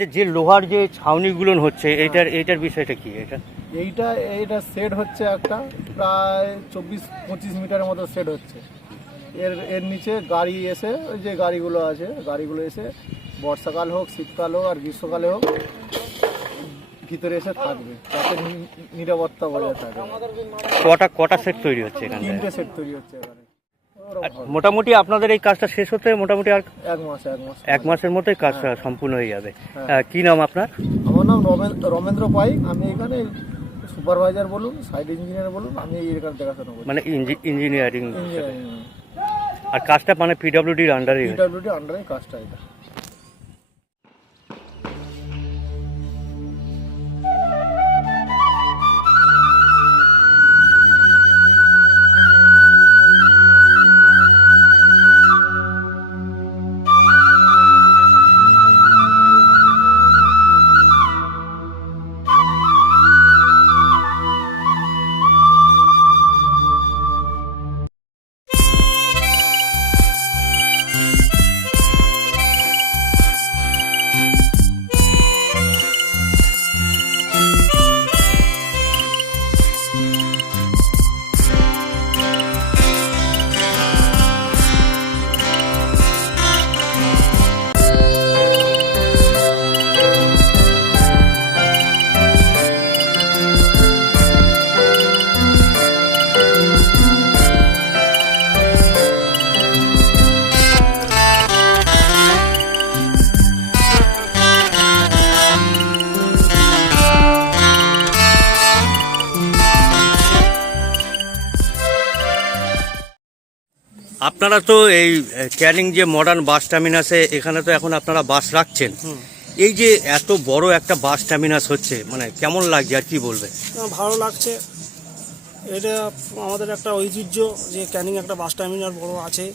আচ্ছা, যে লোহার যে ছাউনিগুলো হচ্ছে এইটার বিষয়টা কি? এইটা সেট হচ্ছে একটা প্রায় 24-25 মিটারের মতো সেট হচ্ছে। এর নিচে গাড়ি এসে, ওই যে গাড়িগুলো এসে বর্ষাকাল হোক, শীতকাল হোক আর গ্রীষ্মকালে হোক ভিতরে এসে থাকবে, যাতে নিরাপত্তা বজায় থাকে। কটা সেট তৈরি হচ্ছে এখানে? 3টে সেট তৈরি হচ্ছে এখানে। মোটামুটি আপনাদের এই কাজটা শেষ হতে মোটামুটি আর 1 মাসের মধ্যেই কাজটা সম্পূর্ণ হয়ে যাবে। কি নাম আপনার? আমার নাম রমেন্দ্র পাই। আমি এখানে সুপারভাইজার বলুন, সাইড ইঞ্জিনিয়ার বলুন, আমি এখানে দেখাশোনা করি। মানে ইঞ্জিনিয়ারিং। আর কাজটা মানে পিডব্লিউডির আন্ডারে? কাজটা এটা। আপনারা তো এই ক্যানিং যে মডার্ন বাস টার্মিনাসে এখানে তো এখন আপনারা বাস রাখছেন। এই যে এত বড় একটা বাস টার্মিনাস হচ্ছে, মানে কেমন লাগছে আর কি বলবে? ভালো লাগছে। এটা আমাদের একটা ঐতিহ্য যে ক্যানিং একটা বাস টার্মিনাল বড় আছে,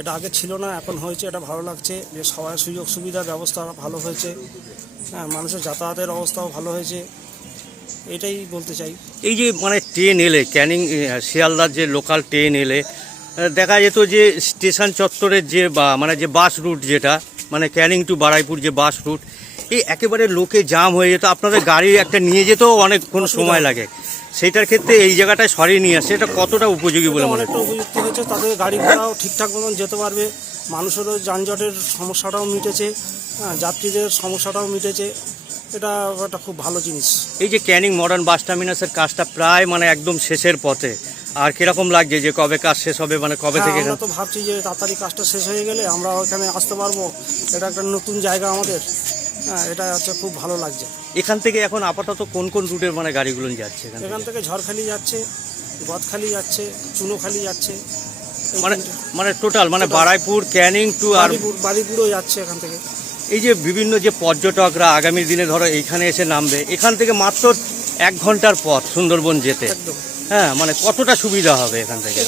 এটা আগে ছিল না, এখন হয়েছে। এটা ভালো লাগছে যে সবাই সুযোগ সুবিধার ব্যবস্থা ভালো হয়েছে, মানুষের যাতায়াতের অবস্থাও ভালো হয়েছে, এটাই বলতে চাই। এই যে মানে ট্রেন এলে ক্যানিং শিয়ালদার যে লোকাল ট্রেন এলে দেখা যেত যে স্টেশন চত্বরের যে মানে যে বাস রুট, যেটা মানে ক্যানিং টু বারুইপুর যে বাস রুট, এই একেবারে লোকে জাম হয়ে যেত, আপনাদের গাড়ি একটা নিয়ে যেতেও অনেকক্ষণ সময় লাগে। সেইটার ক্ষেত্রে এই জায়গাটায় সরিয়ে নিয়ে আসছে, এটা কতটা উপযোগী বলে মনে হয়? অনেকটা উপযুক্ত হয়েছে, তাদের গাড়ি ঘোড়াও ঠিকঠাক মতন যেতে পারবে, মানুষেরও যানজটের সমস্যাটাও মিটেছে, যাত্রীদের সমস্যাটাও মিটেছে। এটা একটা খুব ভালো জিনিস। এই যে ক্যানিং মডার্ন বাস টার্মিনাসের কাজটা প্রায় মানে একদম শেষের পথে, আর কিরকম লাগছে যে কবে কাজ শেষ হবে, মানে কবে থেকে? আমরা তো ভাবছি যে তাড়াতাড়ি কাজটা শেষ হয়ে গেলে আমরা ওখানে আসতে পারবো, এটা একটা নতুন জায়গা আমাদের, এটা হচ্ছে খুব ভালো লাগছে। এখান থেকে এখন আপাতত কোন কোন রুটের মানে গাড়িগুলো যাচ্ছে? এখান থেকে ঝড়খালি যাচ্ছে, গদখালি যাচ্ছে, চুনোখালি যাচ্ছে, মানে টোটাল মানে বারুইপুর, ক্যানিং টু আর বারুইপুরও যাচ্ছে এখান থেকে। এই যে বিভিন্ন যে পর্যটকরা আগামী দিনে ধরো এইখানে এসে নামবে, এখান থেকে মাত্র 1 ঘন্টার পথ সুন্দরবন যেতে, একদম। হ্যাঁ, মানে কতটা সুবিধা হবে এখান থেকে?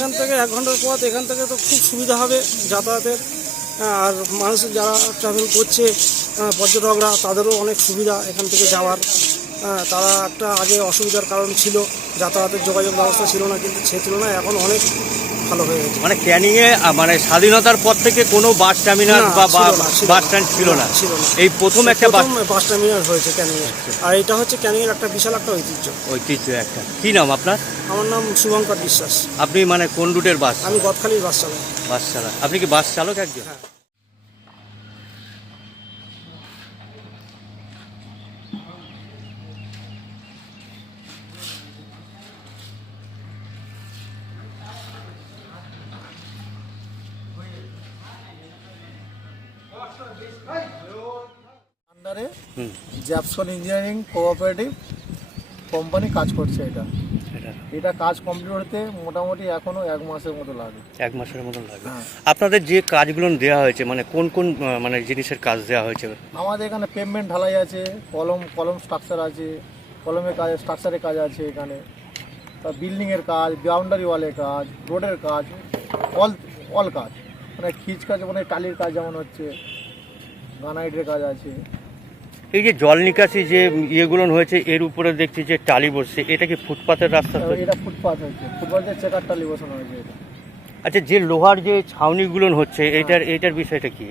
1 ঘন্টার পথ, এখান থেকে তো খুব সুবিধা হবে যাতায়াতের। আর মানুষ যারা ট্রাভেল করছে, পর্যটকরা, তাদেরও অনেক সুবিধা এখান থেকে যাওয়ার। তারা একটা আগে অসুবিধার কারণ ছিল, যাতায়াতের যোগাযোগ ব্যবস্থা ছিল না, কিন্তু সে তুলনায় এখন অনেক ভালো হয়ে গেছে। মানে ক্যানিংয়ে মানে স্বাধীনতার পর থেকে কোনো বাস টার্মিনাল বা বাস স্ট্যান্ড ছিল না, এই প্রথম একটা বাস টার্মিনাল হয়েছে ক্যানিংয়ে। আর এটা হচ্ছে ক্যানিংয়ের একটা বিশাল একটা ঐতিহ্য একটা। কি নাম আপনার? আমার নাম শুভঙ্কর বিশ্বাস। আপনি মানে কোন রুটের বাস? আমি গদখালির বাস চালক। আপনি কি বাস চালক একজন? হ্যাঁ। আন্ডারে জ্যাপসন ইঞ্জিনিয়ারিং কোঅপারেটিভ কোম্পানি কাজ করছে। এটা কাজ কমপ্লিট হতে মোটামুটি এখনো 1 মাসের মতো লাগে। 1 মাসের মতো লাগে। আপনাদের যে কাজগুলো দেওয়া হয়েছে মানে কোন কোন মানে জিনিসের কাজ দেওয়া হয়েছে? আমাদের এখানে পেভমেন্ট ঢালাই আছে, কলম স্ট্রাকচার আছে, কলমের কাজ, স্ট্রাকচারের কাজ আছে এখানে, তার বিল্ডিংয়ের কাজ, বাউন্ডারি ওয়ালের কাজ, রোডের কাজ, অল কাজ, মানে খিচ কাজ, মানে টালির কাজ যেমন হচ্ছে, গ্রানাইটের কাজ আছে। এই যে জল নিকাশি যে ইয়েগুলো হয়েছে, এর উপরে দেখছি যে টালি বসছে, এটা কি ফুটপাতের রাস্তা? এটা ফুটপাথ হচ্ছে, ফুটপাথের চেকার টালি বসানো হয়েছে এটা। আচ্ছা, যে লোহার যে ছাউনিগুলো হচ্ছে এইটার বিষয়টা কি?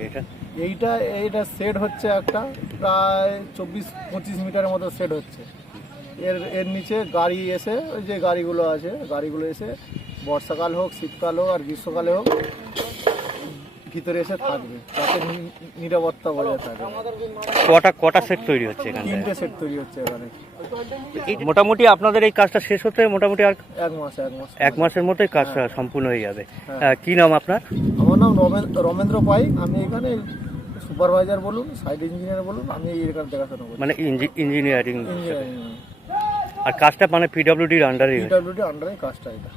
এইটা শেড হচ্ছে একটা প্রায় 24-25 মিটারের মতো শেড হচ্ছে। এর নিচে গাড়ি এসে ওই যে গাড়িগুলো আছে গাড়িগুলো এসে বর্ষাকাল হোক শীতকাল হোক আর গ্রীষ্মকালে হোক ভিতরে এসে থাকবে, যাতে নিরাপত্তা বজায় থাকে। কটা সেট তৈরি হচ্ছে এখানে? 3টে সেট তৈরি হচ্ছে এখানে। মোটামুটি আপনাদের এই কাজটা শেষ হতে মোটামুটি আর 1 মাস। এক মাসের মধ্যেই কাজটা সম্পূর্ণ হয়ে যাবে। কি নাম আপনার? আমার নাম রমেন্দ্র পাই। আমি এখানে সুপারভাইজার বলুন, সাইড ইঞ্জিনিয়ার বলুন, আমি এখানে দেখাশোনা করি। মানে ইঞ্জিনিয়ারিং। ইঞ্জিনিয়ারিং আর কাজটা মানে পিডব্লিউডির আন্ডারে? পিডব্লিউডি আন্ডারে কাজটা এটা।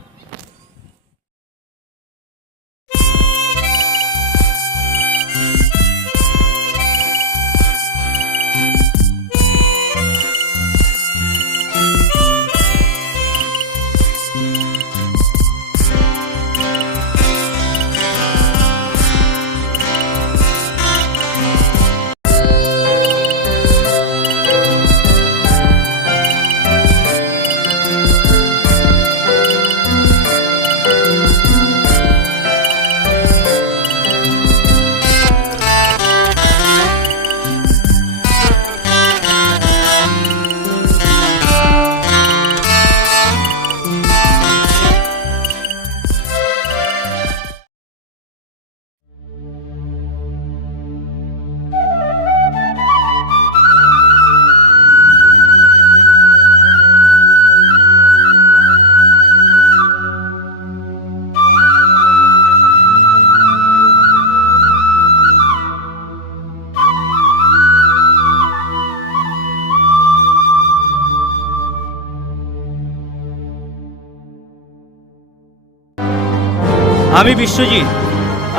আমি বিশ্বজিৎ,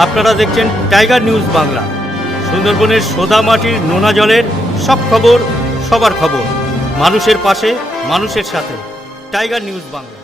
আপনারা দেখছেন টাইগার নিউজ বাংলা। সুন্দরবনের সোদা মাটির নোনা জলের সব খবর, সবার খবর, মানুষের পাশে, মানুষের সাথে। Tiger news Bangla.